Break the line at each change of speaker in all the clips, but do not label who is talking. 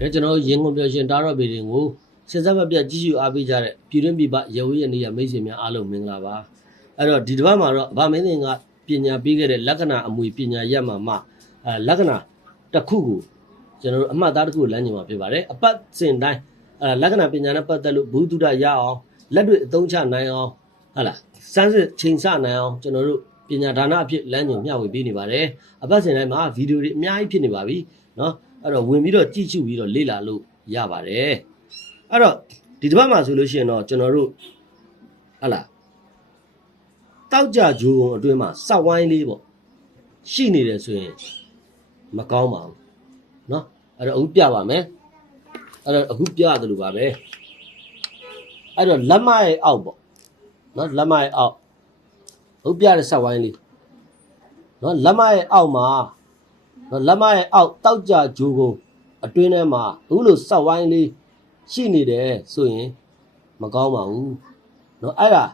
ကဲကျွန်တော်တို့ရင်းကုန်ပြောရှင်တားတော့ဗီဒီယိုကိုစဉ်ဆက်မပြတ်ကြည့်ရှုအားပေးကြတဲ့ပြည်တွင်းပြည်ပရေဝေးရနေရမိတ်ဆွေများအားလုံးမင်္ဂလာပါအဲ့တော့ဒီတစ်ပတ်မှာတော့အဘမင်းသိန်ကပညာပေးခဲ့တဲ့လက္ခဏာအမွေပညာရက်မှာမှအဲလက္ခဏာတစ်ခုကိုကျွန်တော်တို့အမှတ်သားတစ်ခုကိုလမ်းညွှန်မှာဖြစ်ပါတယ်အပတ်စဉ်တိုင်းအဲလက္ခဏာပညာနဲ့ပတ်သက်လို့ဘုဒ္ဓရရအောင်လက်တွေ့အသုံးချနိုင်အောင်ဟုတ်လားစမ်းစစ်ချိန်ဆနိုင်အောင်ကျွန်တော်တို့ပညာဒါနအဖြစ်လမ်းညွှန်မျှဝေပေးနေပါတယ်အပတ်စဉ်တိုင်းမှာဗီဒီယိုတွေအများကြီးဖြစ်နေပါပြီเนาะ အဲ့တော့ဝင်ပြီးတော့ကြည့်ရှုပြီးတော့လေ့လာလို့ရပါတယ်အဲ့တော့ဒီတစ်ပတ်မှာဆိုလို့ရှိရင်တော့ကျွန်တော်တို့ဟုတ်လားတောက်ကြဂျိုးုံအတွင်းမှာစောက်ဝိုင်းလေးပေါ့ရှိနေတယ်ဆိုရင်မကောင်းပါဘူးเนาะအဲ့တော့အခုပြပါမယ်အဲ့တော့အခုပြရတယ်လို့ပါပဲအဲ့တော့လက်မရဲ့အောက်ပေါ့เนาะလက်မရဲ့အောက်အခုပြတဲ့စောက်ဝိုင်းလေးเนาะလက်မရဲ့အောက်မှာ နော် လက်မရဲ့အောက်တောက်ကြဂျိုးကုန်အတွင်းထဲမှာအခုလိုစောက်ဝိုင်းလေးရှိနေတယ်ဆိုရင်မကောင်းပါဘူးနော်အဲ့ဒါ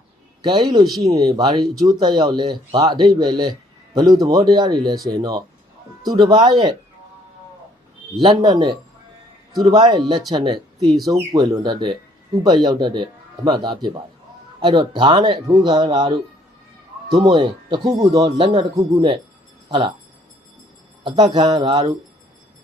ကဲအဲ့လိုရှိနေရင်ဘာတွေအကျိုးသက်ရောက်လဲဘာအတိတ်ပဲလဲဘယ်လိုသဘောတရားတွေလဲဆိုရင်တော့သူတစ်ပါးရဲ့လက်နက်နဲ့သူတစ်ပါးရဲ့လက်ချက်နဲ့တည်ဆုံးကွယ်လွန်တတ်တဲ့ဥပတ်ရောက်တတ်တဲ့အမှတ်သားဖြစ်ပါတယ်အဲ့တော့ဓာတ်နဲ့အထိုးခံရတာတို့သို့မဟုတ်ရင်တစ်ခုခုသောလက်နက်တစ်ခုခုနဲ့ဟာလား အသက်ခံရတာတို့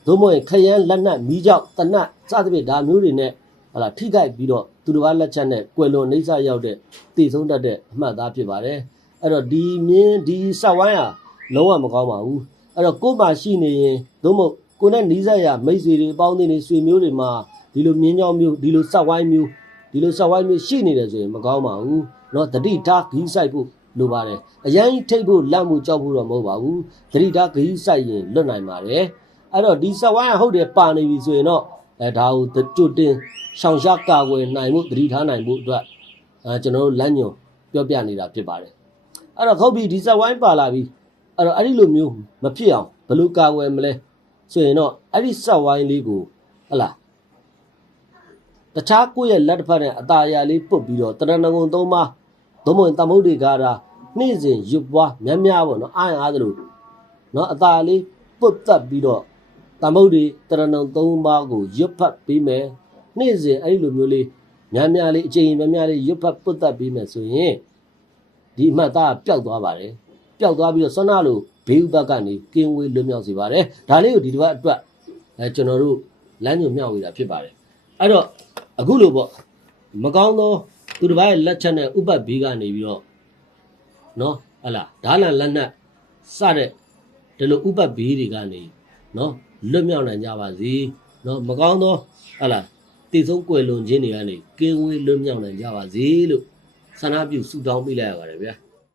သို့မဟုတ်ရင်ခရမ်းလက်နက်မီးကြောက်တနတ်စသဖြင့်ဒါမျိုးတွေနဲ့ဟလာထိခိုက်ပြီးတော့သူတစ်ပါးလက်ချက်နဲ့ကွယ်လွန်နှိမ့်ဆရောက်တဲ့တည်ဆုံးတတ်တဲ့အမှတ်သားဖြစ်ပါတယ်အဲ့တော့ဒီမြင်းဒီဆက်ဝိုင်းဟာလုံးဝမကောင်းပါဘူးအဲ့တော့ကိုယ်မှရှိနေရင်သို့မဟုတ်ကိုယ်နဲ့နီးစပ်ရမိတ်ဆွေတွေအပေါင်းအသင်းတွေဆွေမျိုးတွေမှာဒီလိုမြင်းကြောင်းမျိုးဒီလိုဆက်ဝိုင်းမျိုးဒီလိုဆက်ဝိုင်းမျိုးရှိနေတယ်ဆိုရင်မကောင်းပါဘူးเนาะတတိထားဂီးဆိုင်ဖို့ လိုပါတယ်အရင်ထိတ်ဖို့လန့်မှုကြောက်ဖို့တော့မဟုတ်ပါဘူးတတိထားဂီးဆိုင်ရင်လွတ်နိုင်ပါတယ်အဲ့တော့ဒီဆက်ဝိုင်းကဟုတ်တယ်ပါနေပြီဆိုရင်တော့အဲဒါကိုကျွတ်တင်ရှောင်ရှားကာကွယ်နိုင်မှုတတိထားနိုင်မှုအတွက်အဲကျွန်တော်တို့လမ်းညွန်ပြောပြနေတာဖြစ်ပါတယ်အဲ့တော့ဟုတ်ပြီဒီဆက်ဝိုင်းပါလာပြီအဲ့တော့အဲ့ဒီလိုမျိုးမဖြစ်အောင်ဘယ်လိုကာကွယ်မလဲဆိုရင်တော့အဲ့ဒီဆက်ဝိုင်းလေးကိုဟတ်လားတခြားကိုယ့်ရဲ့လက်တစ်ဖက်နဲ့အตาအရာလေးပုတ်ပြီးတော့တရဏဂုံသုံးပါးသို့မဟုတ်တမုတ်တွေကတာ နေ့စဉ်ရွတ်ပွားများများပေါ့နော်အားရအားသလိုနော်အตาလေးပုတ်တက်ပြီးတော့တမုတ်တွေတရဏဂုံသုံးပါးကိုရွတ်ဖတ်ပြီးမယ်နေ့စဉ်အဲ့ဒီလိုမျိုးလေးများများလေးအချိန်များများလေးရွတ်ဖတ်ပုတ်တက်ပြီးမယ်ဆိုရင်ဒီအမှတ်သားပျောက်သွားပါတယ်ပျောက်သွားပြီးတော့ဆွမ်းနာလိုဘေးဥပတ်ကနေကင်းဝေးလွတ်မြောက်စေပါတယ်ဒါလေးကိုဒီတစ်ပတ်အတွက်အဲကျွန်တော်တို့လမ်းညွှန်မျှဝေတာဖြစ်ပါတယ်အဲ့တော့အခုလိုပေါ့မကောင်းသောသူတစ်ပါးရဲ့လက်ချက်နဲ့ဥပတ်ဘေးကနေပြီးတော့ နော်ဟလာဓာလန်လက်နက်စတဲ့ဒီလိုဥပတ်ဘေးတွေကနေနော်လွတ်မြောက်နိုင်ကြပါစေနော်မကောင်းသောဟလာတည်ဆုံးကွယ်လွန်ခြင်းတွေကနေကင်းဝေးလွတ်မြောက်နိုင်ကြပါစေလို့ဆန္ဒပြုဆုတောင်းပေးလိုက်ရပါတယ်ဗျာ